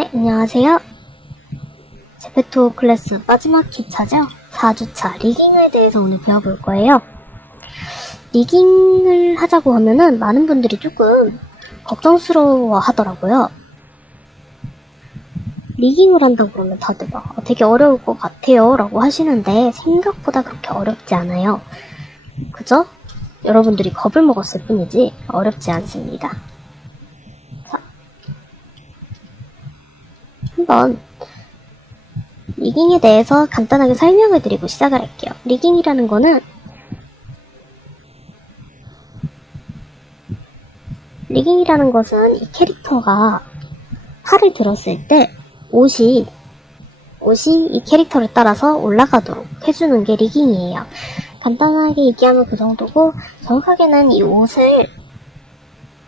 네, 안녕하세요. 제페토 클래스 마지막 주차죠? 4주차 리깅에 대해서 오늘 배워볼 거예요. 리깅을 하자고 하면은 많은 분들이 조금 걱정스러워 하더라고요. 리깅을 한다고 그러면 다들 막 되게 어려울 것 같아요 라고 하시는데 생각보다 그렇게 어렵지 않아요. 그죠? 여러분들이 겁을 먹었을 뿐이지 어렵지 않습니다. 자, 한번 리깅에 대해서 간단하게 설명을 드리고 시작을 할게요. 리깅이라는 거는 리깅이라는 것은 이 캐릭터가 팔을 들었을 때 옷이 이 캐릭터를 따라서 올라가도록 해주는 게 리깅이에요. 간단하게 얘기하면 그 정도고 정확하게는 이 옷을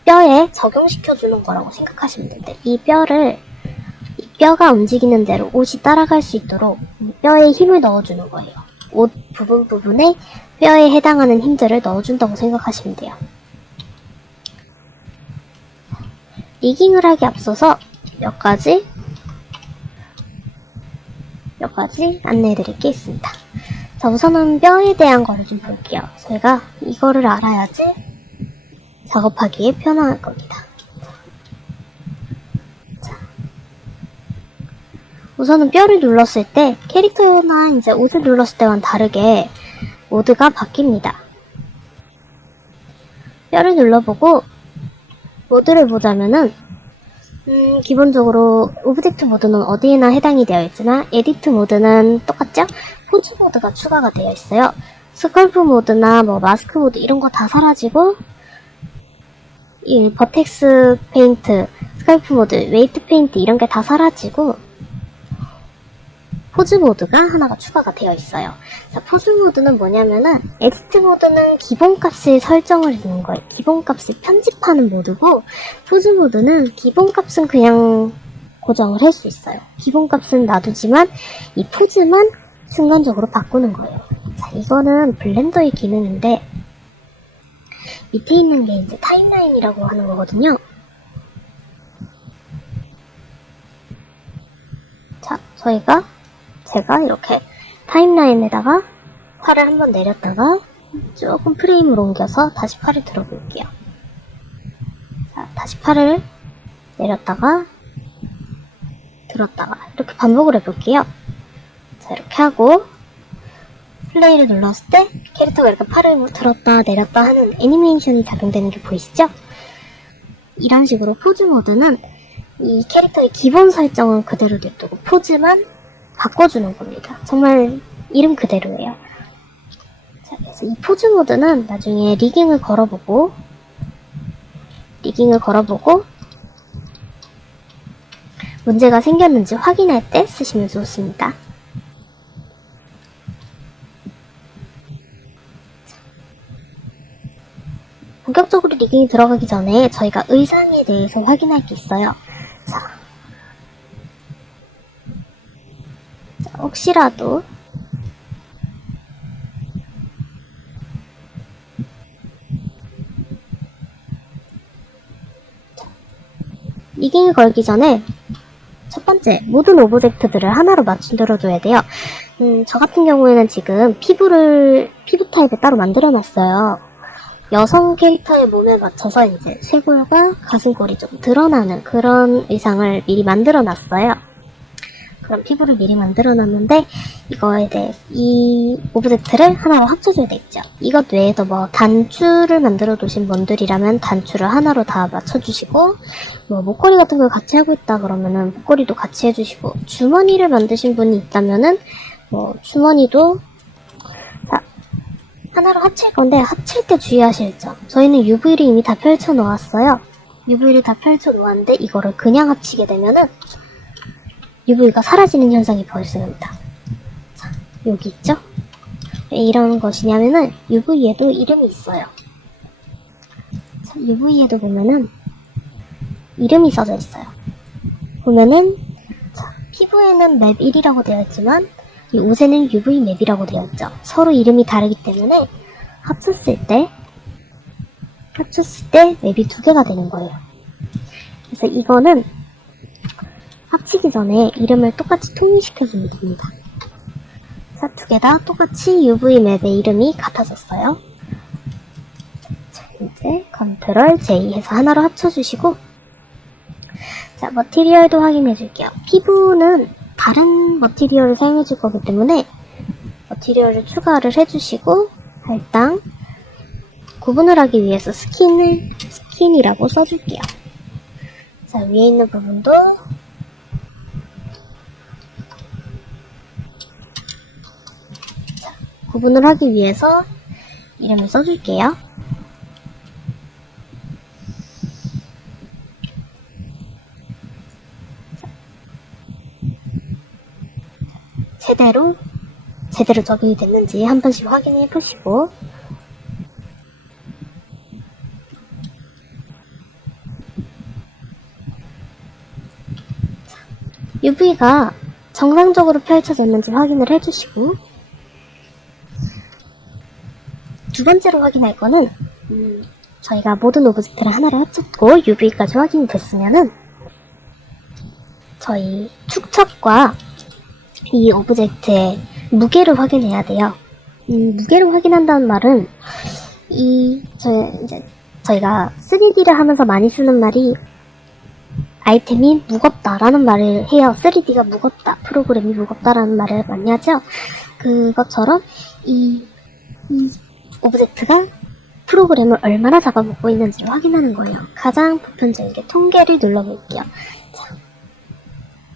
뼈에 적용시켜주는 거라고 생각하시면 되는데 이 뼈가 움직이는 대로 옷이 따라갈 수 있도록 뼈에 힘을 넣어주는 거예요. 옷 부분에 뼈에 해당하는 힘들을 넣어준다고 생각하시면 돼요. 리깅을 하기 앞서서 몇 가지 안내해 드릴 게 있습니다. 자, 우선은 뼈에 대한 거를 좀 볼게요. 저희가 이거를 알아야지 작업하기에 편할 겁니다. 자, 우선은 뼈를 눌렀을 때 캐릭터나 이제 옷을 눌렀을 때와는 다르게 모드가 바뀝니다. 뼈를 눌러보고 모드를 보자면은 기본적으로 오브젝트 모드는 어디에나 해당이 되어 있지만 에디트 모드는 똑같죠? 포즈 모드가 추가가 되어 있어요. 스컬프 모드나 뭐 마스크 모드 이런 거 다 사라지고 이 버텍스 페인트, 스컬프 모드, 웨이트 페인트 이런 게 다 사라지고 포즈 모드가 하나가 추가가 되어 있어요. 자, 포즈 모드는 뭐냐면은 에디트 모드는 기본값을 설정을 해주는 거예요. 기본값을 편집하는 모드고 포즈 모드는 기본값은 그냥 고정을 할 수 있어요. 기본값은 놔두지만 이 포즈만 순간적으로 바꾸는 거예요. 자, 이거는 블렌더의 기능인데 밑에 있는 게 이제 타임라인이라고 하는 거거든요. 자, 제가 이렇게 타임라인에다가 팔을 한번 내렸다가 조금 프레임을 옮겨서 다시 팔을 들어볼게요. 자, 다시 팔을 내렸다가 들었다가 이렇게 반복을 해볼게요. 자, 이렇게 하고 플레이를 눌렀을 때 캐릭터가 이렇게 팔을 들었다 내렸다 하는 애니메이션이 작용되는 게 보이시죠? 이런 식으로 포즈 모드는 이 캐릭터의 기본 설정은 그대로 냅두고 포즈만 바꿔주는 겁니다. 정말 이름 그대로예요. 자, 그래서 이 포즈 모드는 나중에 리깅을 걸어보고 문제가 생겼는지 확인할 때 쓰시면 좋습니다. 본격적으로 리깅이 들어가기 전에 저희가 의상에 대해서 확인할 게 있어요. 자, 혹시라도 리깅을 걸기 전에 첫 번째, 모든 오브젝트들을 하나로 만들어줘야 돼요. 저 같은 경우에는 지금 피부 타입을 따로 만들어놨어요. 여성 캐릭터의 몸에 맞춰서 이제 쇄골과 가슴골이 좀 드러나는 그런 의상을 미리 만들어놨어요. 그런 피부를 미리 만들어놨는데 이거에 대해 이 오브젝트를 하나로 합쳐줘야 되겠죠. 이것 외에도 뭐 단추를 만들어 두신 분들이라면 단추를 하나로 다 맞춰주시고 뭐 목걸이 같은 걸 같이 하고 있다 그러면은 목걸이도 같이 해주시고 주머니를 만드신 분이 있다면은 뭐 주머니도 하나로 합칠 건데 합칠 때 주의하실 점. 저희는 UV를 이미 다 펼쳐 놓았어요. UV를 다 펼쳐 놓았는데 이거를 그냥 합치게 되면은 UV가 사라지는 현상이 발생합니다. 자, 여기 있죠? 왜 이런 것이냐면은 UV에도 이름이 있어요. 자, UV에도 보면은 이름이 써져 있어요. 보면은 자, 피부에는 맵 1이라고 되어 있지만 이 옷에는 UV 맵이라고 되어 있죠. 서로 이름이 다르기 때문에 합쳤을 때 맵이 두 개가 되는 거예요. 그래서 이거는 합치기 전에 이름을 똑같이 통일시켜주면 됩니다. 자, 두 개 다 똑같이 UV 맵의 이름이 같아졌어요. 자, 이제 컨트롤 J 해서 하나로 합쳐주시고, 자, 머티리얼도 확인해줄게요. 피부는 다른 머티리얼을 사용해줄 거기 때문에 머티리얼을 추가를 해주시고, 할당 구분을 하기 위해서 스킨이라고 써줄게요. 자, 위에 있는 부분도 자, 구분을 하기 위해서 이름을 써줄게요. 제대로 적용이 됐는지 한 번씩 확인해 보시고, UV가 정상적으로 펼쳐졌는지 확인을 해주시고, 두 번째로 확인할 거는 저희가 모든 오브젝트를 하나로 합쳤고 UV까지 확인이 됐으면은 저희 축척과 이 오브젝트의 무게를 확인해야 돼요. 무게를 확인한다는 말은 저희가 3D를 하면서 많이 쓰는 말이 아이템이 무겁다라는 말을 해요. 3D가 무겁다, 프로그램이 무겁다라는 말을 많이 하죠. 그것처럼 이 오브젝트가 프로그램을 얼마나 잡아먹고 있는지를 확인하는 거예요. 가장 보편적인 통계를 눌러볼게요. 자,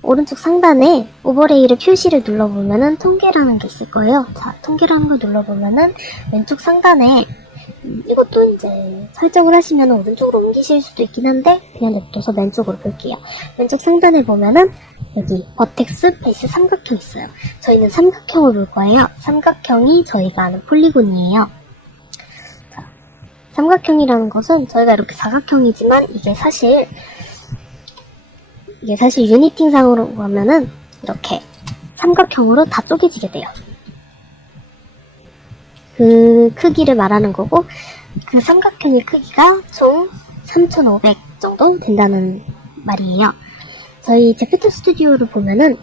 오른쪽 상단에 오버레이를 표시를 눌러보면은 통계라는 게 있을 거예요. 자, 통계라는 걸 눌러보면은 왼쪽 상단에 이것도 이제 설정을 하시면 오른쪽으로 옮기실 수도 있긴 한데 그냥 냅둬서 왼쪽으로 볼게요. 왼쪽 상단에 보면은 여기 버텍스, 베이스, 삼각형 있어요. 저희는 삼각형을 볼 거예요. 삼각형이 저희가 아는 폴리곤이에요. 자, 삼각형이라는 것은 저희가 이렇게 사각형이지만 이게 사실 유니팅상으로 보면은 이렇게 삼각형으로 다 쪼개지게 돼요. 그 크기를 말하는 거고, 그 삼각형의 크기가 총 3500 정도 된다는 말이에요. 저희 제페토 스튜디오를 보면은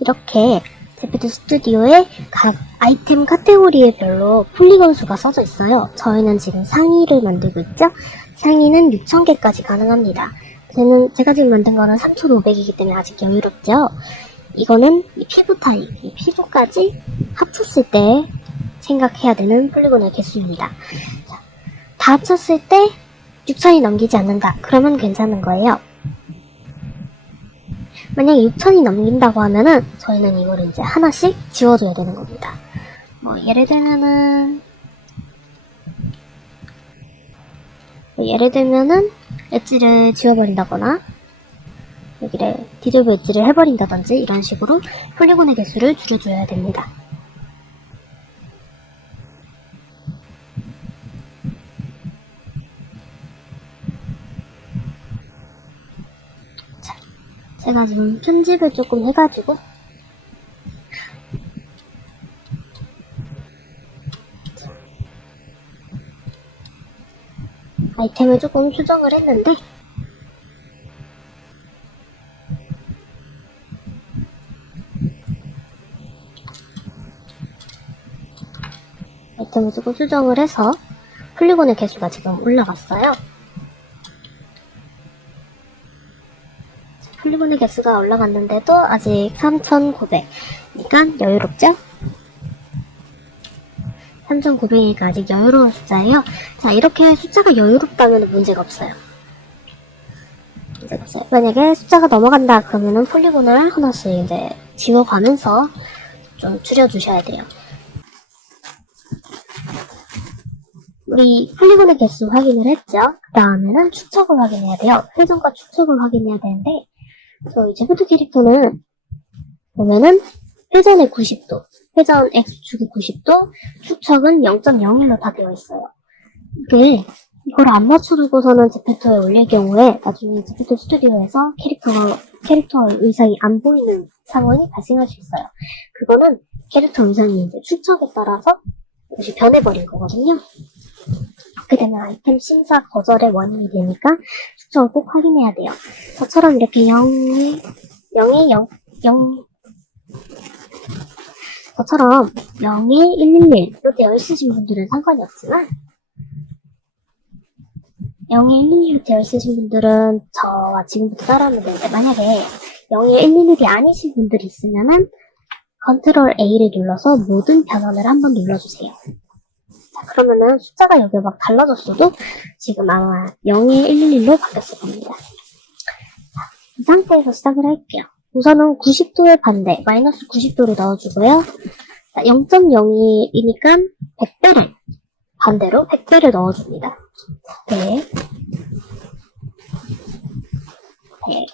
이렇게 제페토 스튜디오의 각 아이템 카테고리에 별로 폴리곤 수가 써져 있어요. 저희는 지금 상의를 만들고 있죠. 상의는 6000개까지 가능합니다. 제가 지금 만든 거는 3500이기 때문에 아직 여유롭죠. 이거는 이 피부 타입, 이 피부까지 합쳤을 때 생각해야 되는 폴리곤의 개수입니다. 자, 다 합쳤을 때 6000이 넘기지 않는다. 그러면 괜찮은 거예요. 만약에 6000이 넘긴다고 하면은 저희는 이거를 이제 하나씩 지워줘야 되는 겁니다. 예를 들면은 엣지를 지워버린다거나 여기를 디졸브 엣지를 해버린다든지 이런 식으로 폴리곤의 개수를 줄여줘야 됩니다. 자, 제가 지금 편집을 조금 해가지고 아이템을 조금 수정을 했는데 아이템을 조금 수정을 해서 폴리곤의 개수가 지금 올라갔어요. 폴리곤의 개수가 올라갔는데도 아직 3900이니까 여유롭죠? 3900이니까 아직 여유로운 숫자예요. 자, 이렇게 숫자가 여유롭다면 문제가 없어요. 만약에 숫자가 넘어간다 그러면은 폴리곤을 하나씩 이제 지워가면서 좀 줄여주셔야 돼요. 우리 폴리곤의 개수 확인을 했죠? 그 다음에는 축척을 확인해야 돼요. 회전과 축척을 확인해야 되는데 저희 제프트 캐릭터는 보면은 회전의 90도, 회전 X축이 90도, 축척은 0.01로 다 되어 있어요. 이걸 안 맞춰두고서는 제페토에 올릴 경우에 나중에 제페토 스튜디오에서 캐릭터 의상이 안 보이는 상황이 발생할 수 있어요. 그거는 캐릭터 의상이 이제 축척에 따라서 이것이 변해버린 거거든요. 이렇게 되면 아이템 심사 거절의 원인이 되니까 추적을 꼭 확인해야 돼요. 저처럼 이렇게 0에 0, 저처럼 0에 111로 되어 있으신 분들은 상관이 없지만 0에 111로 되어 있으신 분들은 저와 지금부터 따라하면 되는데, 만약에 0에 111이 아니신 분들이 있으면은 컨트롤 A를 눌러서 모든 변환을 한번 눌러주세요. 자, 그러면은 숫자가 여기 막 달라졌어도 지금 아마 0에 111로 바뀌었을 겁니다. 자, 이 상태에서 시작을 할게요. 우선은 90도의 반대, 마이너스 90도를 넣어주고요. 0.02이니까 100배를, 반대로 100배를 넣어줍니다. 네. 네.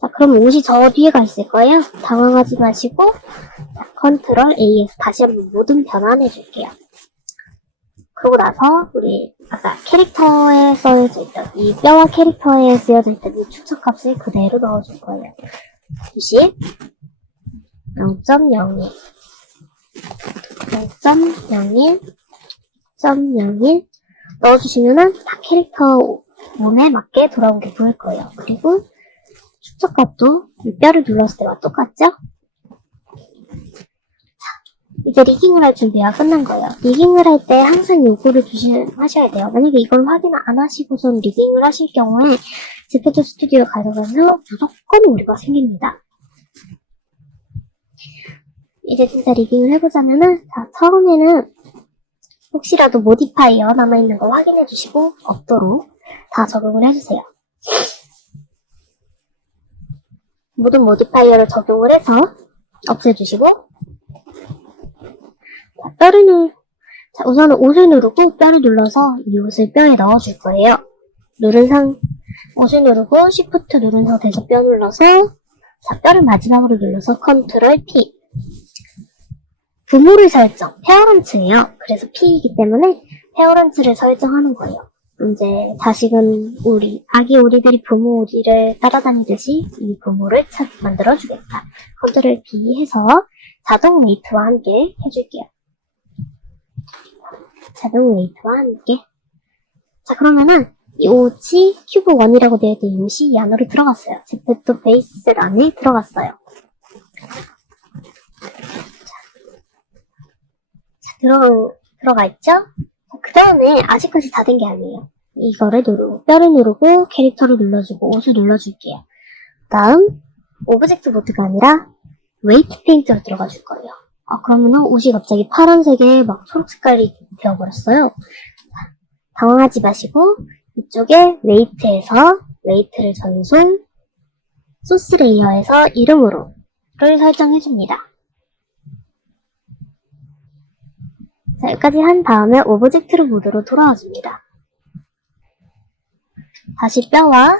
자, 그럼 옷이 저 뒤에 가 있을 거예요. 당황하지 마시고, 자, 컨트롤 A에서 다시 한번 모든 변환해줄게요. 그러고 나서, 우리, 아까 캐릭터에 써져 있던, 이 뼈와 캐릭터에 쓰여져 있던 이 추측값을 그대로 넣어줄 거예요. 90, 0.01, 0.01, 0.01 넣어주시면은 다 캐릭터 몸에 맞게 돌아오게 보일 거예요. 그리고 축적값도 이 뼈를 눌렀을 때와 똑같죠? 자, 이제 리깅을 할 준비가 끝난 거예요. 리깅을 할 때 항상 요거를 조심하셔야 돼요. 만약에 이걸 확인 안 하시고선 리깅을 하실 경우에 제페토 스튜디오 가져가서 무조건 오류가 생깁니다. 이제 진짜 리깅을 해보자면은, 자, 처음에는 혹시라도 모디파이어 남아있는 거 확인해 주시고 없도록 다 적용을 해주세요. 모든 모디파이어를 적용을 해서 없애주시고, 자, 우선은 옷을 누르고 뼈를 눌러서 이 옷을 뼈에 넣어줄 거예요. 옷을 누르고 Shift 누른 상태에서 뼈 눌러서, 자, 뼈를 마지막으로 눌러서 컨트롤 P. 부모를 설정, 페어런츠예요. 그래서 P이기 때문에 페어런츠를 설정하는 거예요. 이제 자식은 아기 오리들이 부모 오리를 따라다니듯이 이 부모를 만들어주겠다. 컨트롤 B 해서 자동 웨이트와 함께 해줄게요. 자동 웨이트와 함께. 자, 그러면은 이 옷이 큐브 1이라고 되어 있던 이 옷이 이 안으로 들어갔어요. 제페토 베이스 안에 들어갔어요. 들어가 있죠? 그 다음에 아직까지 다 된 게 아니에요. 이거를 누르고, 뼈를 누르고, 캐릭터를 눌러주고, 옷을 눌러줄게요. 다음, 오브젝트 모드가 아니라, 웨이트 페인트로 들어가 줄 거예요. 그러면은 옷이 갑자기 파란색에 막 초록 색깔이 되어버렸어요. 당황하지 마시고, 이쪽에 웨이트에서, 웨이트를 전송, 소스 레이어에서 이름으로를 설정해줍니다. 자, 여기까지 한 다음에 오브젝트 모드로 돌아와줍니다. 다시 뼈와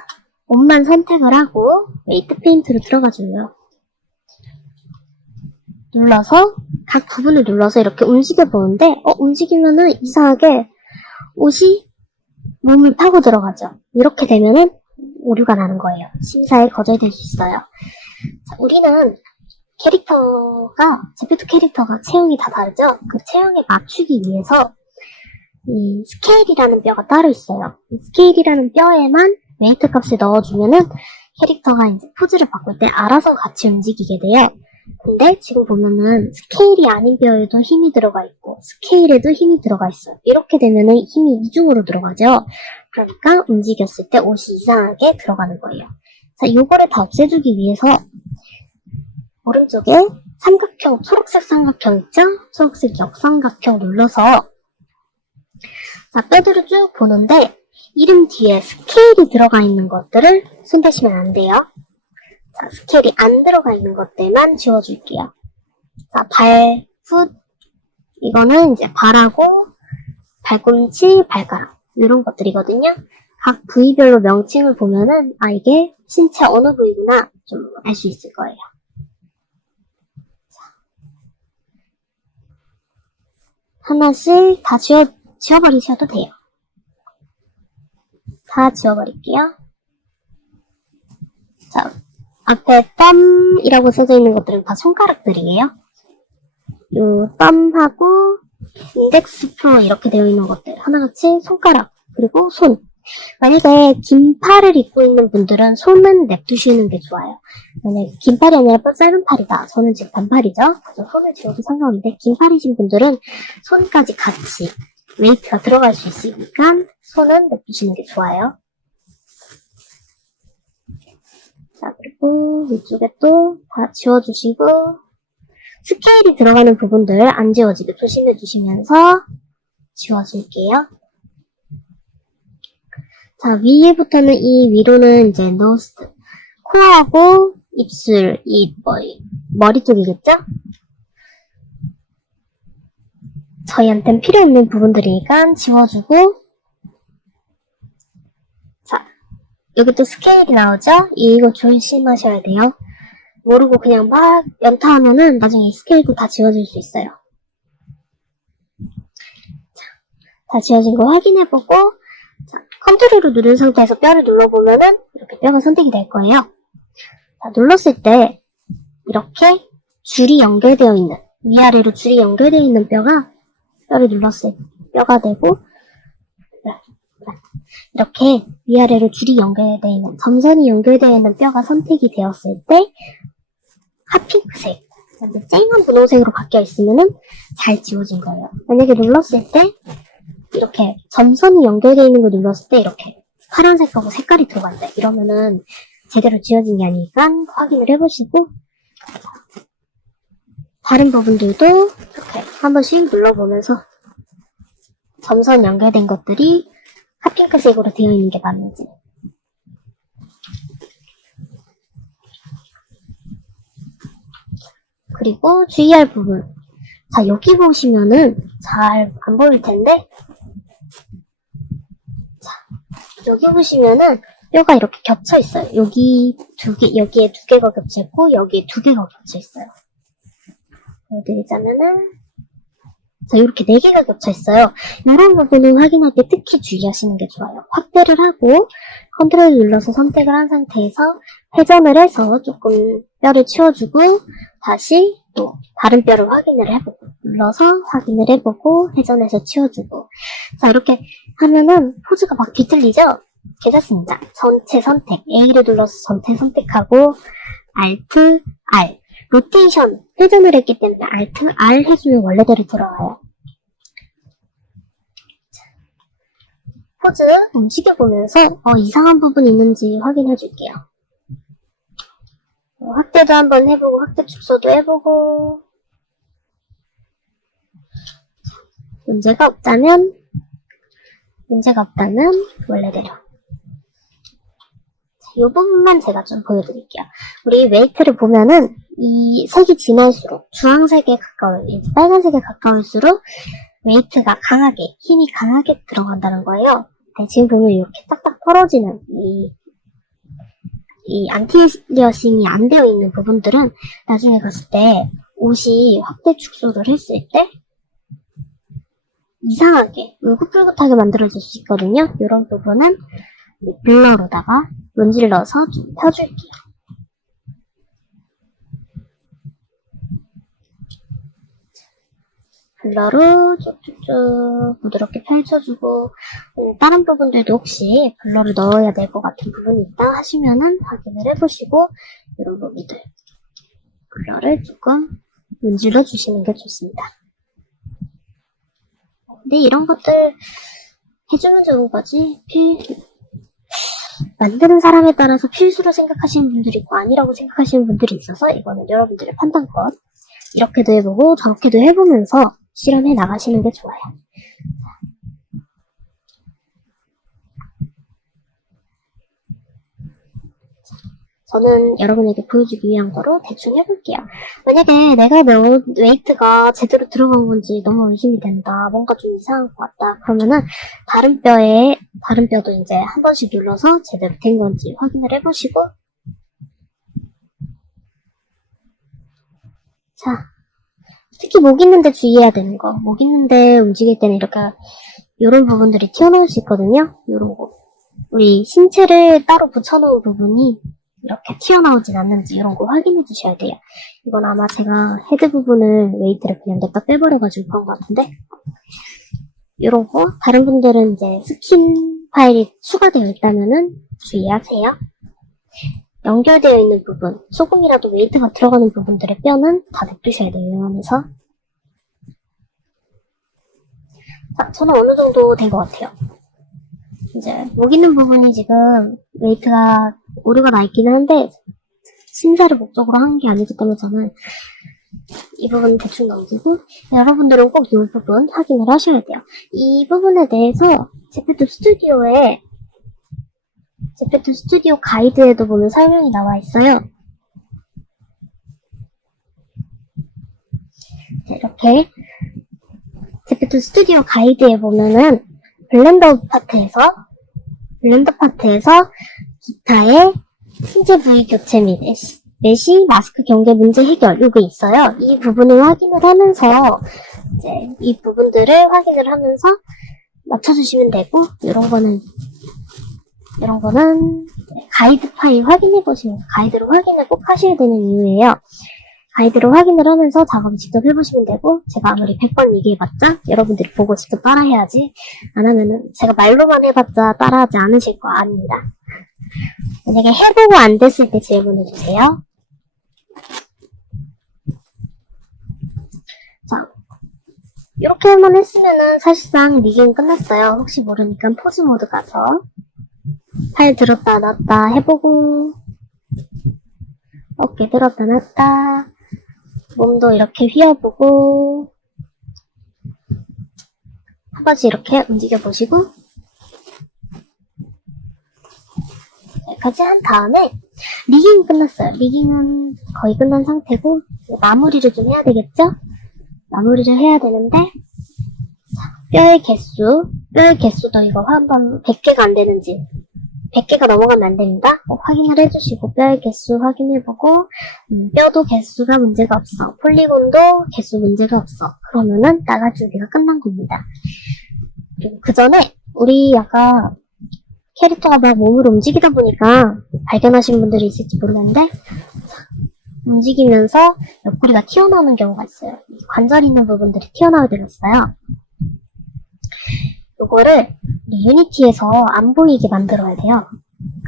옷만 선택을 하고 웨이트 페인트로 들어가줘요. 눌러서 각 부분을 눌러서 이렇게 움직여 보는데 움직이면은 이상하게 옷이 몸을 파고 들어가죠. 이렇게 되면은 오류가 나는 거예요. 심사에 거절될 수 있어요. 자, 우리는 제페토 캐릭터가 체형이 다 다르죠? 그 체형에 맞추기 위해서 이 스케일이라는 뼈가 따로 있어요. 이 스케일이라는 뼈에만 웨이트 값을 넣어주면은 캐릭터가 이제 포즈를 바꿀 때 알아서 같이 움직이게 돼요. 근데 지금 보면은 스케일이 아닌 뼈에도 힘이 들어가 있고 스케일에도 힘이 들어가 있어요. 이렇게 되면은 힘이 이중으로 들어가죠. 그러니까 움직였을 때 옷이 이상하게 들어가는 거예요. 자, 요거를 다 없애주기 위해서 오른쪽에 삼각형, 초록색 삼각형 있죠? 초록색 역삼각형 눌러서 자, 뼈들을 쭉 보는데 이름 뒤에 스케일이 들어가 있는 것들을 손대시면 안 돼요. 자, 스케일이 안 들어가 있는 것들만 지워줄게요. 자, 발, 풋, 이거는 이제 발하고 발꿈치, 발가락 이런 것들이거든요. 각 부위별로 명칭을 보면은 이게 신체 어느 부위구나 좀 알 수 있을 거예요. 하나씩 다 지워버리셔도 돼요. 다 지워버릴게요. 자, 앞에 덤이라고 써져 있는 것들은 다 손가락들이에요. 요 덤하고 인덱스 프로 이렇게 되어 있는 것들. 하나같이 손가락, 그리고 손. 만약에 긴 팔을 입고 있는 분들은 손은 냅두시는 게 좋아요. 만약에 긴 팔이 아니라 짧은 팔이다. 저는 지금 단팔이죠. 그래서 손을 지워도 상관없는데 긴 팔이신 분들은 손까지 같이 웨이트가 들어갈 수 있으니까 손은 냅두시는 게 좋아요. 자, 그리고 위쪽에 또 다 지워주시고 스케일이 들어가는 부분들 안 지워지게 조심해 주시면서 지워줄게요. 자, 위에부터는 이 위로는 이제 노스, 코하고 입술, 머리 쪽이겠죠? 저희한텐 필요 없는 부분들이니까 지워주고, 자, 여기 또 스케일이 나오죠? 이거 조심하셔야 돼요. 모르고 그냥 막 연타하면은 나중에 이 스케일도 다 지워질 수 있어요. 자, 다 지워진 거 확인해보고, 자, 컨트롤을 누른 상태에서 뼈를 눌러보면은 이렇게 뼈가 선택이 될 거예요. 자, 눌렀을 때 이렇게 줄이 연결되어 있는, 위아래로 줄이 연결되어 있는 뼈를 눌렀을 때 뼈가 되고, 이렇게 위아래로 줄이 연결되어 있는, 점선이 연결되어 있는 뼈가 선택이 되었을 때 핫핑크색, 쨍한 분홍색으로 바뀌어 있으면은 잘 지워진 거예요. 만약에 눌렀을 때 이렇게 점선이 연결되어 있는 거 눌렀을 때 이렇게 파란색하고 색깔이 들어간다. 이러면은 제대로 지워진 게 아니니까 확인을 해보시고, 다른 부분들도 이렇게 한 번씩 눌러보면서 점선 연결된 것들이 핫핑크색으로 되어 있는 게 맞는지. 그리고 주의할 부분. 자, 여기 보시면은 잘 안 보일 텐데, 자, 여기 보시면은 뼈가 이렇게 겹쳐 있어요. 여기에 두 개가 겹쳐 있고, 여기에 두 개가 겹쳐 있어요. 보여드리자면은, 자, 이렇게 네 개가 겹쳐 있어요. 이런 부분은 확인할 때 특히 주의하시는 게 좋아요. 확대를 하고, 컨트롤 눌러서 선택을 한 상태에서 회전을 해서 조금 뼈를 치워주고, 다시 또 다른 뼈를 확인을 해보고, 눌러서 확인을 해보고, 회전해서 치워주고. 자, 이렇게 하면은 포즈가 막 뒤틀리죠? 괜찮습니다. 전체 선택, A를 눌러서 전체 선택하고, Alt, R. 로테이션, 회전을 했기 때문에 Alt, R 해주면 원래대로 돌아와요. 포즈 움직여보면서 이상한 부분이 있는지 확인해줄게요. 확대도 한번 해보고, 확대 축소도 해보고, 문제가 없다면 원래대로. 이 부분만 제가 좀 보여드릴게요. 우리 웨이트를 보면은 이 색이 진할수록 주황색에 빨간색에 가까울수록 웨이트가 힘이 강하게 들어간다는 거예요. 네, 지금 보면 이렇게 딱딱 털어지는 이 안티리어싱이 안 되어 있는 부분들은 나중에 갔을 때 옷이 확대 축소를 했을 때 이상하게 울긋불긋하게 만들어질 수 있거든요. 이런 부분은 블러로다가 문질러서 좀 펴줄게요. 블러로 쭉쭉쭉 부드럽게 펼쳐주고, 다른 부분들도 혹시 블러를 넣어야 될 것 같은 부분이 있다 하시면은 확인을 해보시고, 이런 부분들 블러를 조금 문질러 주시는 게 좋습니다. 근데 이런 것들 해주면 좋은 거지, 만드는 사람에 따라서 필수로 생각하시는 분들이 있고 아니라고 생각하시는 분들이 있어서 이거는 여러분들의 판단권. 이렇게도 해보고 저렇게도 해보면서 실험해 나가시는 게 좋아요. 저는 여러분에게 보여주기 위한 거로 대충 해볼게요. 만약에 내가 넣은 웨이트가 제대로 들어간 건지 너무 의심이 된다. 뭔가 좀 이상한 것 같다. 그러면은 다른 뼈도 이제 한 번씩 눌러서 제대로 된 건지 확인을 해보시고, 자, 특히 목 있는데 주의해야 되는 거. 목 있는데 움직일 때는 이렇게 이런 부분들이 튀어나올 수 있거든요. 이런 거. 우리 신체를 따로 붙여놓은 부분이 이렇게 튀어나오진 않는지 이런 거 확인해 주셔야 돼요. 이건 아마 제가 헤드 부분을 웨이트를 그냥 냅다 빼버려가지고 그런 것 같은데, 이런 거 다른 분들은 이제 스킨 파일이 추가되어 있다면은 주의하세요. 연결되어 있는 부분, 조금이라도 웨이트가 들어가는 부분들의 뼈는 다 냅두셔야 돼요. 이 안에서. 자, 저는 어느 정도 된 것 같아요. 이제 목 있는 부분이 지금 웨이트가 오류가 나 있기는 한데 심사를 목적으로 하는 게 아니기 때문에 저는 이 부분 대충 넘기고, 여러분들은 꼭 이 부분 확인을 하셔야 돼요. 이 부분에 대해서 제페토 스튜디오 가이드에도 보면 설명이 나와 있어요. 자, 이렇게 제페토 스튜디오 가이드에 보면은 블렌더 파트에서 기타의 신체 부위 교체 및 메시 마스크 경계 문제 해결 요게 있어요. 이 부분을 확인을 하면서 이제 이 부분들을 확인을 하면서 맞춰주시면 되고, 이런 거는 가이드 파일 확인해 보시면, 가이드로 확인을 꼭 하셔야 되는 이유예요. 가이드로 확인을 하면서 작업 직접 해보시면 되고, 제가 아무리 100번 얘기해봤자 여러분들이 보고 직접 따라해야지, 안 하면은 제가 말로만 해봤자 따라하지 않으실 거 아닙니다. 만약에 해보고 안 됐을 때 질문해주세요. 자, 이렇게만 했으면은 사실상 리깅 끝났어요. 혹시 모르니까 포즈 모드 가서 팔 들었다 놨다 해보고, 어깨 들었다 놨다, 몸도 이렇게 휘어보고, 한 번씩 이렇게 움직여보시고, 여기까지 한 다음에 리깅 끝났어요. 리깅은 거의 끝난 상태고, 마무리를 좀 해야 되겠죠? 마무리를 해야 되는데, 뼈의 개수도 이거 한번 100개가 안 되는지, 100개가 넘어가면 안 됩니다. 확인을 해주시고, 뼈의 개수 확인해보고, 뼈도 개수가 문제가 없어. 폴리곤도 개수 문제가 없어. 그러면은 나가주기가 끝난 겁니다. 그리고 그 전에, 우리 아까 캐릭터가 막 몸을 움직이다 보니까 발견하신 분들이 있을지 모르겠는데, 움직이면서 옆구리가 튀어나오는 경우가 있어요. 관절 있는 부분들이 튀어나오게 되었어요. 요거를 유니티에서 안 보이게 만들어야 돼요.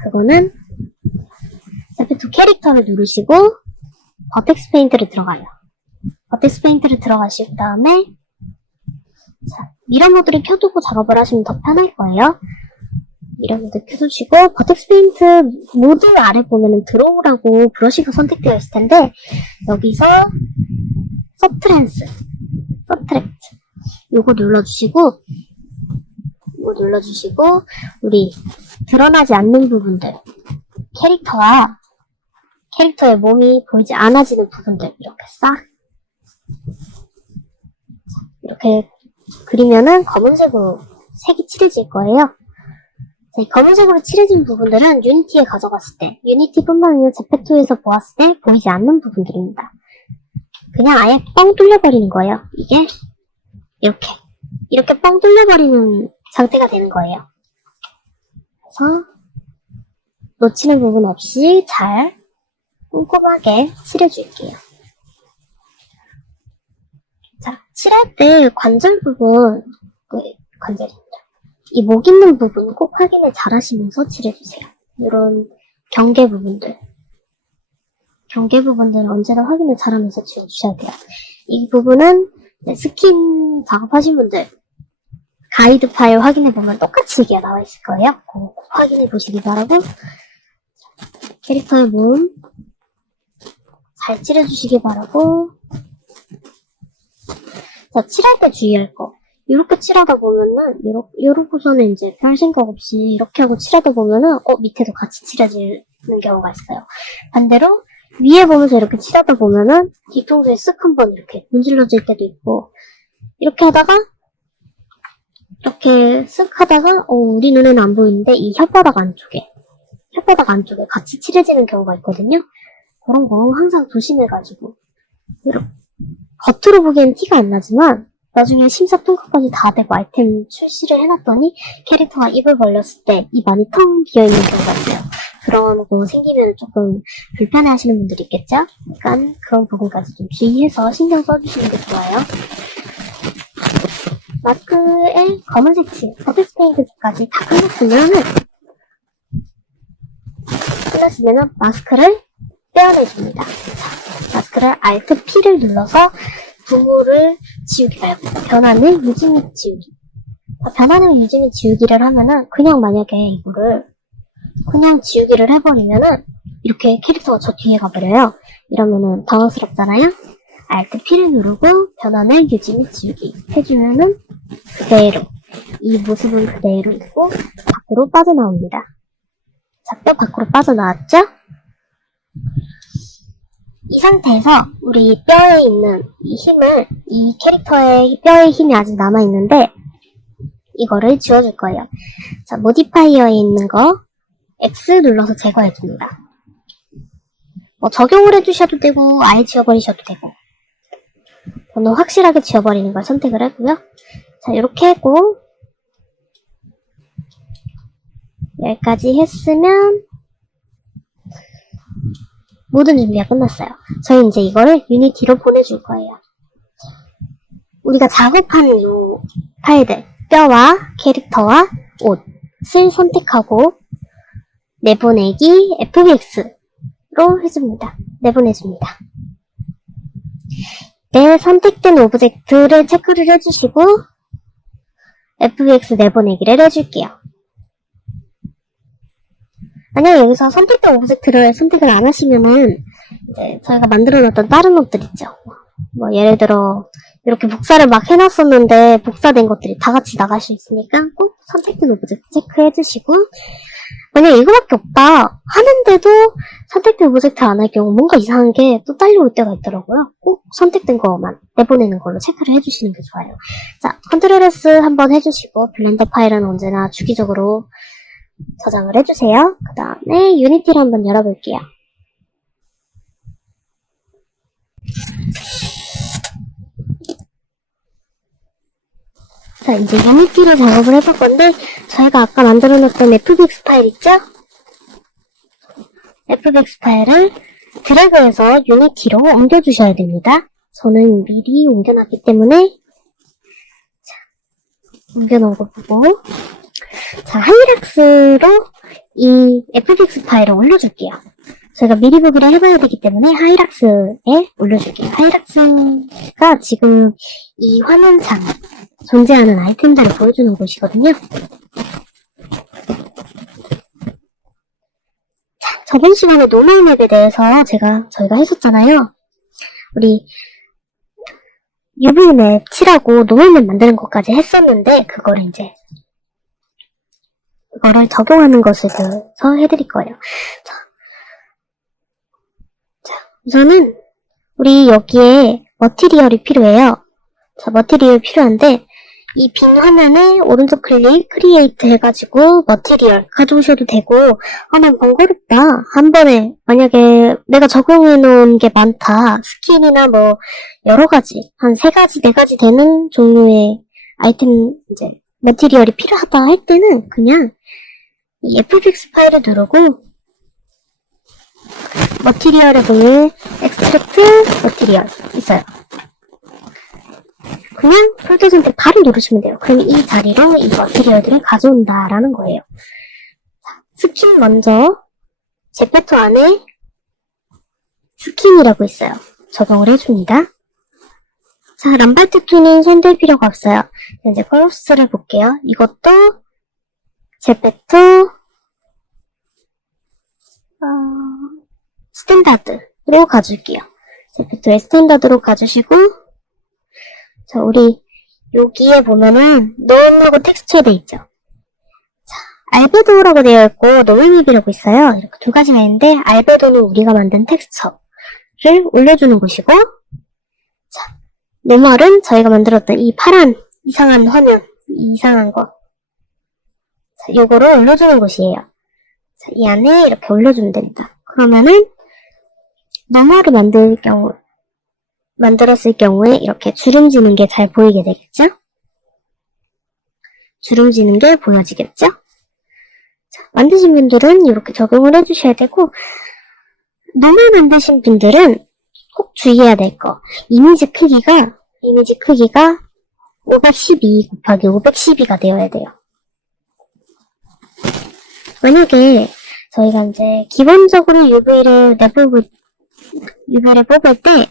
그거는 제페토 캐릭터를 누르시고 버텍스 페인트를 들어가요. 버텍스 페인트를 들어가시고 다음에 미러 모드를 켜두고 작업을 하시면 더 편할 거예요. 미러 모드 켜두시고 버텍스 페인트 모드 아래 보면은 드로우라고 브러쉬가 선택되어 있을 텐데, 여기서 서트랙트 요거 눌러주시고, 우리 드러나지 않는 부분들, 캐릭터의 몸이 보이지 않아지는 부분들 이렇게 싹 이렇게 그리면은 검은색으로 색이 칠해질 거예요. 자, 검은색으로 칠해진 부분들은 유니티에 가져갔을 때, 유니티뿐만 아니라 제페토에서 보았을 때 보이지 않는 부분들입니다. 그냥 아예 뻥 뚫려버리는 거예요. 이게 이렇게 뻥 뚫려버리는 상태가 되는 거예요. 그래서 놓치는 부분 없이 잘 꼼꼼하게 칠해줄게요. 자, 칠할 때 관절 부분, 관절입니다. 이 목 있는 부분 꼭 확인을 잘 하시면서 칠해주세요. 이런 경계 부분들은 언제나 확인을 잘 하면서 칠해주셔야 돼요. 이 부분은 스킨 작업하신 분들 가이드 파일 확인해보면 똑같이 얘기가 나와 있을 거예요. 꼭 확인해보시기 바라고, 캐릭터의 몸 잘 칠해주시기 바라고. 자, 칠할 때 주의할 거. 이렇게 칠하다 보면은, 요러고서는 이제 별 생각 없이 이렇게 하고 칠하다 보면은, 밑에도 같이 칠해지는 경우가 있어요. 반대로, 위에 보면서 이렇게 칠하다 보면은, 뒤통수에 쓱 한번 이렇게 문질러질 때도 있고, 이렇게 하다가, 우리 눈에는 안 보이는데, 이 혓바닥 안쪽에 같이 칠해지는 경우가 있거든요. 그런 거 항상 조심해가지고, 이렇게 겉으로 보기엔 티가 안 나지만 나중에 심사 통과까지 다 되고 아이템 출시를 해놨더니 캐릭터가 입을 벌렸을 때 입 안이 텅 비어있는 경우가 있어요. 그런 거 생기면 조금 불편해 하시는 분들이 있겠죠? 그러니까 그런 부분까지 좀 주의해서 신경 써주시는 게 좋아요. 마스크에 검은색 칠, 서페이스 페인트까지 다 끝났으면 마스크를 떼어내줍니다. 마스크를 Alt P를 눌러서 부모를 지우기 말고 변화는 유지 및 지우기. 변화는 유지 및 지우기를 하면은 그냥 만약에 이거를 그냥 지우기를 해버리면은 이렇게 캐릭터가 저 뒤에 가버려요. 이러면은 당황스럽잖아요. Alt P를 누르고 변화는 유지 및 지우기 해주면은 그대로 이 모습은 그대로 두고 밖으로 빠져나옵니다. 자, 뼈 밖으로 빠져나왔죠? 이 상태에서 우리 뼈에 있는 이 힘을, 이 캐릭터의 뼈의 힘이 아직 남아있는데 이거를 지워줄 거예요. 자, 모디파이어에 있는 거 X 눌러서 제거해줍니다. 뭐 적용을 해주셔도 되고 아예 지워버리셔도 되고 저는 확실하게 지워버리는 걸 선택을 하고요. 자, 이렇게 하고 여기까지 했으면 모든 준비가 끝났어요. 저희 이제 이거를 유니티로 보내줄 거예요. 우리가 작업한 이 파일들, 뼈와 캐릭터와 옷을 선택하고 내보내기 FBX로 해줍니다. 내보내줍니다. 네, 선택된 오브젝트를 체크를 해주시고 FBX 내보내기를 해줄게요. 만약에 여기서 선택된 오브젝트를 선택을 안 하시면은 이제 저희가 만들어놨던 다른 옷들 있죠. 뭐 예를 들어 이렇게 복사를 막 해놨었는데 복사된 것들이 다 같이 나갈 수 있으니까 꼭 선택된 오브젝트 체크해주시고 만약에 이거밖에 없다 하는데도 선택된 오브젝트 안 할 경우 뭔가 이상한 게 또 딸려올 때가 있더라고요. 꼭 선택된 거만 내보내는 걸로 체크를 해주시는 게 좋아요. 자, 컨트롤 S 한번 해주시고 블렌더 파일은 언제나 주기적으로 저장을 해주세요. 그 다음에 유니티를 한번 열어볼게요. 자, 이제 유니티로 작업을 해볼 건데 저희가 아까 만들어놨던 FBX 파일 있죠? FBX 파일을 드래그해서 유니티로 옮겨주셔야 됩니다. 저는 미리 옮겨놨기 때문에 자, 옮겨놓은 거 보고 자, 하이락스로 이 FBX 파일을 올려줄게요. 저희가 미리 보기를 해봐야 되기 때문에 하이락스에 올려줄게요. 하이락스가 지금 이 화면상 존재하는 아이템들을 보여주는 곳이거든요. 자, 저번 시간에 노멀맵에 대해서 저희가 했었잖아요. 우리 UV맵 칠하고 노멀맵 만드는 것까지 했었는데 그거를 적용하는 것을 해드릴 거예요. 자, 우선은 우리 여기에 머티리얼이 필요해요. 자, 머티리얼 필요한데 이 빈 화면에 오른쪽 클릭 크리에이트 해가지고 머티리얼 가져오셔도 되고 난 번거롭다 한 번에 만약에 내가 적용해 놓은 게 많다 스킨이나 뭐 여러가지 한 3가지 4가지 되는 종류의 아이템 이제 머티리얼이 필요하다 할 때는 그냥 이 FBX 파일을 누르고 머티리얼에 보면 엑스트랙트 머티리얼 있어요. 그냥 폴더 선택 바로 누르시면 돼요. 그럼 이 자리로 이 머티리얼들을 가져온다라는 거예요. 자, 스킨 먼저 제페토 안에 스킨이라고 있어요. 적용을 해줍니다. 자, 람발트 툰은 손댈 필요가 없어요. 이제 컬러스를 볼게요. 이것도 제페토 스탠다드로 가줄게요. 제페토의 스탠다드로 가주시고 자, 우리 여기에 보면은 노멀하고 텍스처에 되어 있죠. 자, 알베도라고 되어 있고 노멀맵이라고 있어요. 이렇게 2가지가 있는데 알베도는 우리가 만든 텍스처를 올려주는 곳이고 자, 노멀은 저희가 만들었던 이 파란 이상한 화면, 이상한 거 자, 요거를 올려주는 곳이에요. 자, 이 안에 이렇게 올려주면 됩니다. 그러면은 노멀을 만들었을 경우에 이렇게 주름지는 게 잘 보이게 되겠죠? 주름지는 게 보여지겠죠? 만드신 분들은 이렇게 적용을 해주셔야 되고, 노멀 만드신 분들은 꼭 주의해야 될 거. 이미지 크기가 512 곱하기 512가 되어야 돼요. 만약에 저희가 이제 기본적으로 UV를 뽑을 때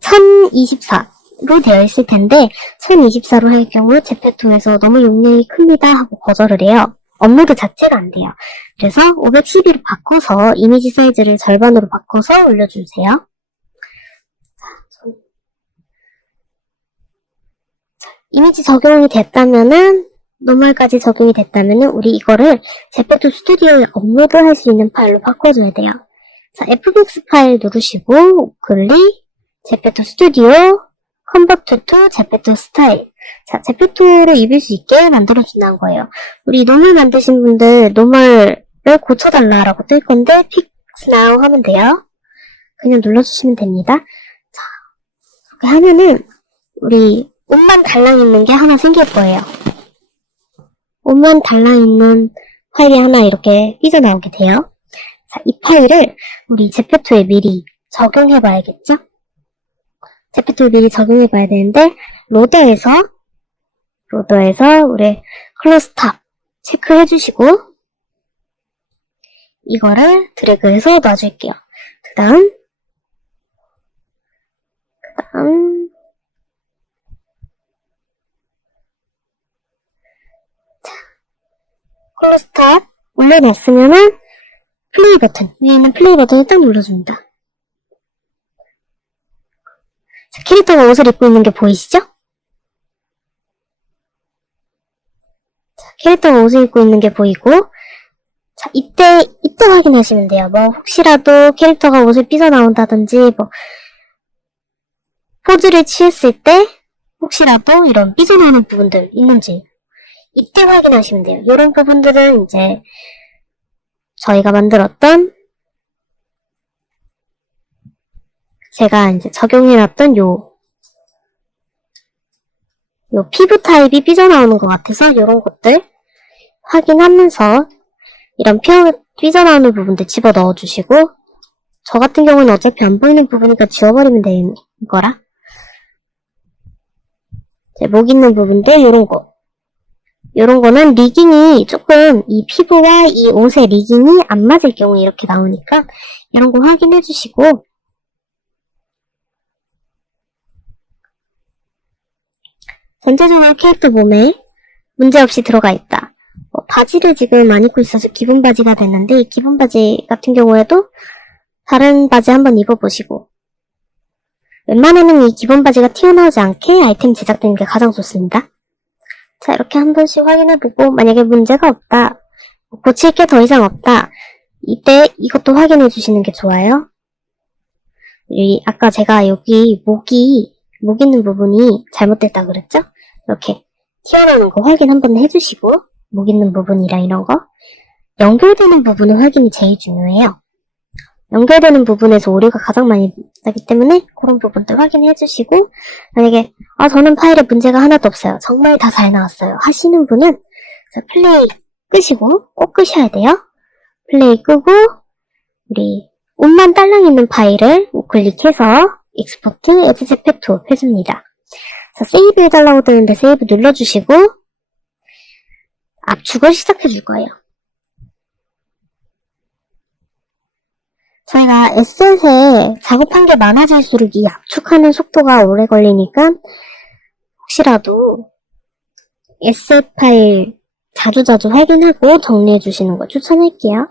1024로 되어 있을 텐데 1024로 할 경우 제페토에서 너무 용량이 큽니다 하고 거절을 해요. 업로드 자체가 안 돼요. 그래서 512로 바꿔서 이미지 사이즈를 절반으로 바꿔서 올려주세요. 이미지 적용이 됐다면은 노멀까지 적용이 됐다면은 우리 이거를 제페토 스튜디오에 업로드할 수 있는 파일로 바꿔줘야 돼요. 자, FBX 파일 누르시고 우클릭 제페토 스튜디오 컨버트 투 제페토 스타일. 자, 제페토를 입을 수 있게 만들어준다는 거예요. 우리 노멀 만드신 분들 노멀을 고쳐달라라고 뜰 건데 Fix Now 하면 돼요. 그냥 눌러주시면 됩니다. 자, 이렇게 하면은 우리 옷만 달랑있는 게 하나 생길 거예요. 옷만 달랑있는 파일이 하나 이렇게 삐져나오게 돼요. 자, 이 파일을 우리 제페토에 미리 적용해봐야겠죠? 제페토에 미리 적용해봐야 되는데 로더에서 우리 클로스탑 체크해주시고 이거를 드래그해서 놔줄게요. 그 다음 클로스탑 올려놨으면은 플레이 버튼, 위에 있는 플레이 버튼을 딱 눌러줍니다. 자, 캐릭터가 옷을 입고 있는 게 보이시죠? 자, 캐릭터가 옷을 입고 있는 게 보이고, 자, 이때 확인하시면 돼요. 뭐, 혹시라도 캐릭터가 옷을 삐져나온다든지, 뭐, 포즈를 취했을 때, 혹시라도 이런 삐져나오는 부분들 있는지, 이때 확인하시면 돼요. 이런 부분들은 이제, 저희가 만들었던 제가 이제 적용해놨던 요 피부 타입이 삐져나오는 것 같아서 이런 것들 확인하면서 이런 삐져나오는 부분들 집어 넣어주시고 저 같은 경우는 어차피 안 보이는 부분이니까 지워버리면 되는 거라 이제 목 있는 부분들 요런 거는 리깅이 조금 이 피부와 이 옷의 리깅이 안 맞을 경우에 이렇게 나오니까 이런 거 확인해 주시고 전체적으로 캐릭터 몸에 문제없이 들어가 있다. 바지를 지금 안 입고 있어서 기본 바지가 됐는데 이 기본 바지 같은 경우에도 다른 바지 한번 입어보시고 웬만하면 이 기본 바지가 튀어나오지 않게 아이템 제작되는 게 가장 좋습니다. 자, 이렇게 한 번씩 확인해보고 만약에 문제가 없다, 고칠 게 더 이상 없다, 이때 이것도 확인해 주시는 게 좋아요. 아까 제가 여기 목 있는 부분이 잘못됐다 그랬죠? 이렇게 튀어나오는 거 확인 한번 해주시고 목 있는 부분이랑 이런 거 연결되는 부분은 확인이 제일 중요해요. 연결되는 부분에서 오류가 가장 많이 나기 때문에 그런 부분들 확인해 주시고 만약에 저는 파일에 문제가 하나도 없어요. 정말 다 잘 나왔어요. 하시는 분은 플레이 끄시고 꼭 끄셔야 돼요. 플레이 끄고 우리 옷만 딸랑 있는 파일을 우클릭해서 익스포트 에즈 제페토 해줍니다. 자, 세이브 해달라고 뜨는데 세이브 눌러주시고 압축을 시작해 줄 거예요. 저희가 에셋에 작업한 게 많아질수록 이 압축하는 속도가 오래 걸리니까 혹시라도 에셋 파일 자주자주 확인하고 정리해 주시는 거 추천할게요.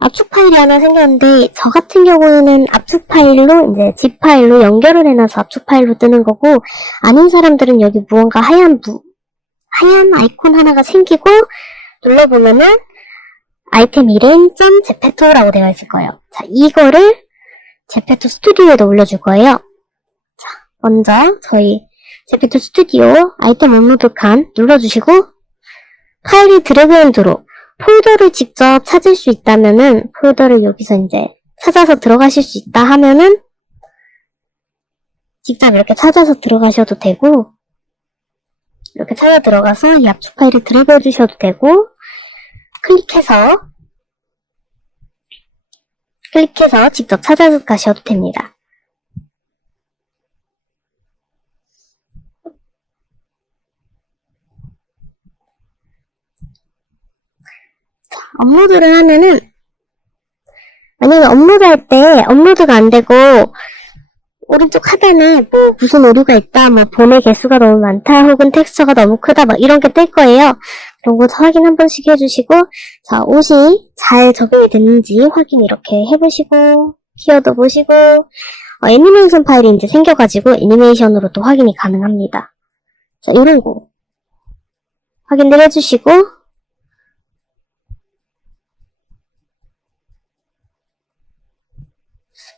압축 파일이 하나 생겼는데 저 같은 경우에는 압축 파일로 이제 zip 파일로 연결을 해놔서 압축 파일로 뜨는 거고 아는 사람들은 여기 무언가 하얀 아이콘 하나가 생기고 눌러보면은 아이템 이름 .제페토라고 되어 있을 거예요. 자, 이거를 제페토 스튜디오에도 올려줄 거예요. 자, 먼저 저희 제페토 스튜디오 아이템 업로드 칸 눌러주시고 파일이 드래그 앤 드롭. 폴더를 직접 찾을 수 있다면은, 폴더를 여기서 이제 찾아서 들어가실 수 있다 하면은, 직접 이렇게 찾아서 들어가셔도 되고, 이렇게 찾아 들어가서 이 압축 파일을 드래그 해주셔도 되고, 클릭해서 직접 찾아가셔도 됩니다. 자, 업로드를 하면은, 만약에 업로드할 때 업로드가 안 되고, 오른쪽 하단에 뭐 무슨 오류가 있다, 뭐 본의 개수가 너무 많다, 혹은 텍스처가 너무 크다, 막 이런 게 뜰 거예요. 그런 거 확인 한 번씩 해주시고, 자, 옷이 잘 적용이 됐는지 확인 이렇게 해보시고, 키워드 보시고, 애니메이션 파일이 이제 생겨가지고 애니메이션으로 또 확인이 가능합니다. 자, 이런 거 확인을 해주시고,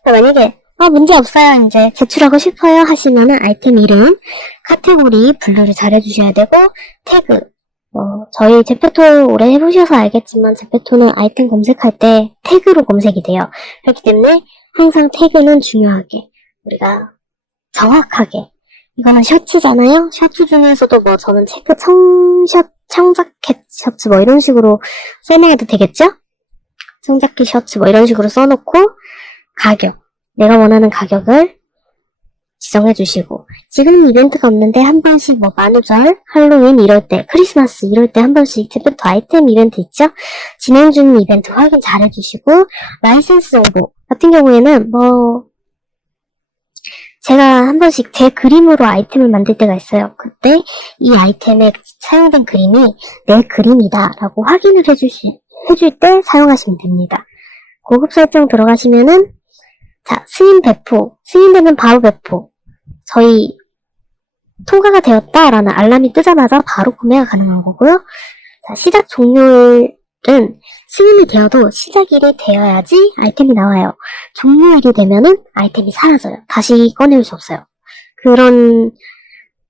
만약에 문제 없어요. 이제 제출하고 싶어요 하시면은 아이템 이름, 카테고리 분류를 잘 해주셔야 되고, 태그. 저희 제페토 오래 해보셔서 알겠지만 제페토는 아이템 검색할 때 태그로 검색이 돼요. 그렇기 때문에 항상 태그는 중요하게 우리가 정확하게. 이거는 셔츠잖아요. 셔츠 중에서도 뭐 저는 체크 청자켓 셔츠 뭐 이런 식으로 써놔도 되겠죠? 청자켓 셔츠 뭐 이런 식으로 써놓고 가격, 내가 원하는 가격을 지정해 주시고, 지금 이벤트가 없는데 한 번씩 뭐 만우절, 할로윈 이럴 때, 크리스마스 이럴 때 한 번씩 제페토 아이템 이벤트 있죠? 진행 중인 이벤트 확인 잘 해주시고, 라이센스 정보 같은 경우에는 제가 한 번씩 제 그림으로 아이템을 만들 때가 있어요. 그때 이 아이템에 사용된 그림이 내 그림이다 라고 확인을 해줄 때 사용하시면 됩니다. 고급 설정 들어가시면은, 자, 승인되면 바로 배포. 저희 통과가 되었다라는 알람이 뜨자마자 바로 구매가 가능한 거고요. 자, 시작 종료일은 승인이 되어도 시작일이 되어야지 아이템이 나와요. 종료일이 되면은 아이템이 사라져요. 다시 꺼낼 수 없어요. 그런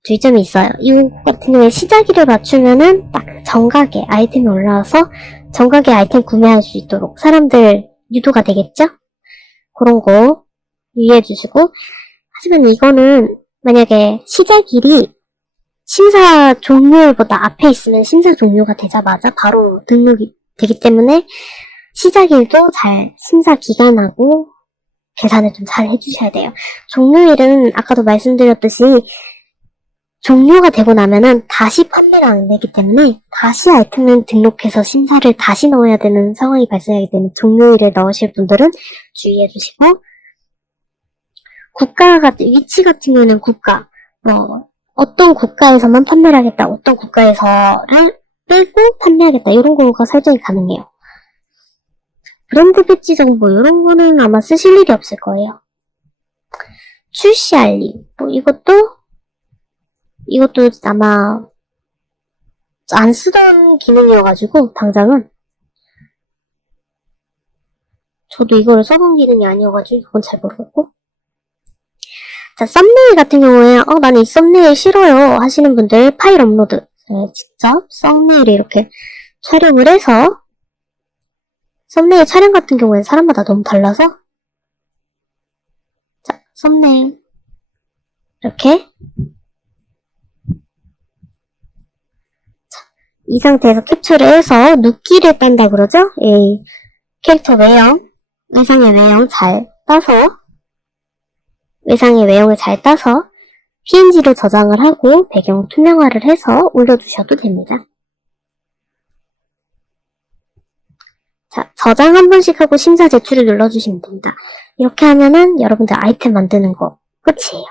주의점이 있어요. 이거 같은 경우에 시작일을 맞추면은 딱 정각에 아이템이 올라와서 정각에 아이템 구매할 수 있도록 사람들 유도가 되겠죠? 그런 거 유의해 주시고, 하지만 이거는 만약에 시작일이 심사 종료일보다 앞에 있으면 심사 종료가 되자마자 바로 등록이 되기 때문에 시작일도 잘 심사 기간하고 계산을 좀 잘 해주셔야 돼요. 종료일은 아까도 말씀드렸듯이 종료가 되고 나면은 다시 판매가 안 되기 때문에 다시 아이템을 등록해서 심사를 다시 넣어야 되는 상황이 발생하기 때문에 종료일을 넣으실 분들은 주의해 주시고, 위치 같은 경우는 어떤 국가에서만 판매를 하겠다, 어떤 국가에서를 빼고 판매하겠다, 이런 거가 설정이 가능해요. 브랜드 배지 정보, 이런 거는 아마 쓰실 일이 없을 거예요. 출시 알림, 이것도 아마 안 쓰던 기능이어가지고, 당장은. 저도 이거를 써본 기능이 아니어가지고, 그건 잘 모르겠고. 자, 썸네일 같은 경우에, 나는 이 썸네일 싫어요 하시는 분들, 파일 업로드. 직접 썸네일을 이렇게 촬영을 해서, 썸네일 촬영 같은 경우에는 사람마다 너무 달라서, 자, 썸네일. 이렇게. 이 상태에서 캡처를 해서 눕기를 딴다 그러죠? 캐릭터 외상의 외형 잘 따서, 외상의 외형을 잘 따서 PNG로 저장을 하고 배경 투명화를 해서 올려주셔도 됩니다. 자, 저장 한 번씩 하고 심사 제출을 눌러주시면 됩니다. 이렇게 하면은 여러분들 아이템 만드는 거 끝이에요.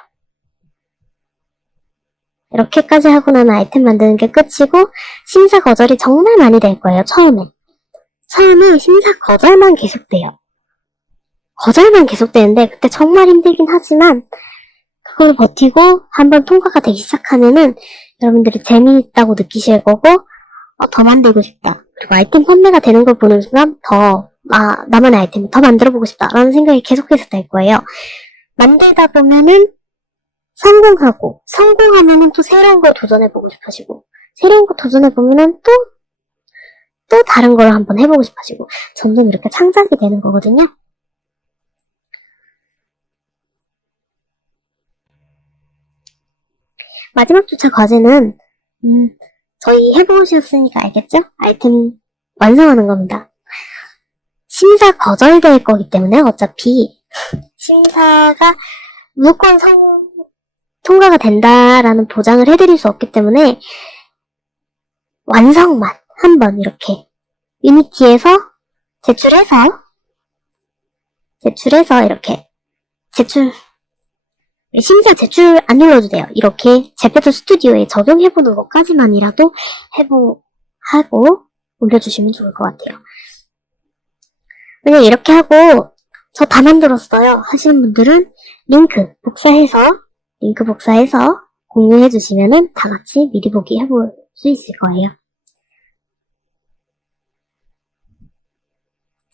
이렇게까지 하고 나면 아이템 만드는 게 끝이고, 심사 거절이 정말 많이 될 거예요. 처음에 심사 거절만 계속돼요. 거절만 계속되는데 그때 정말 힘들긴 하지만 그걸 버티고 한번 통과가 되기 시작하면은 여러분들이 재미있다고 느끼실 거고, 더 만들고 싶다, 그리고 아이템 판매가 되는 걸 보는 순간 나만의 아이템을 더 만들어보고 싶다 라는 생각이 계속해서 될 거예요. 만들다 보면은 성공하면은 또 새로운 걸 도전해보고 싶으시고, 새로운 거 도전해보면은 또 또 다른 걸 한번 해보고 싶어지고 점점 이렇게 창작이 되는 거거든요. 마지막 주차 과제는 저희 해보셨으니까 알겠죠? 아이템 완성하는 겁니다. 심사 거절될 거기 때문에 어차피 심사가 무조건 통과가 된다라는 보장을 해드릴 수 없기 때문에 완성만 한번 이렇게 유니티에서 제출해서 이렇게 심사 제출 안 눌러도 돼요. 이렇게 제페토 스튜디오에 적용해보는 것까지만이라도 하고 올려주시면 좋을 것 같아요. 만약 이렇게 하고 저 다 만들었어요 하시는 분들은 링크 복사해서 공유해주시면은 다 같이 미리 보기 해볼 수 있을 거예요.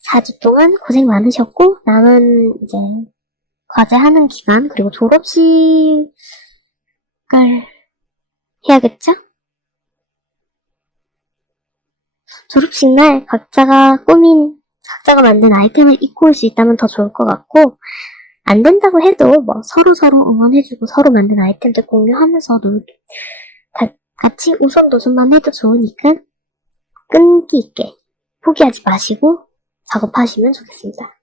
4주 동안 고생 많으셨고 남은 이제 과제하는 기간 그리고 졸업식을 해야겠죠? 졸업식 날 각자가 만든 아이템을 입고 올 수 있다면 더 좋을 것 같고 안 된다고 해도 뭐 서로 응원해주고 서로 만든 아이템들 공유하면서 같이 오손도손만 해도 좋으니까 끈기 있게 포기하지 마시고 작업하시면 좋겠습니다.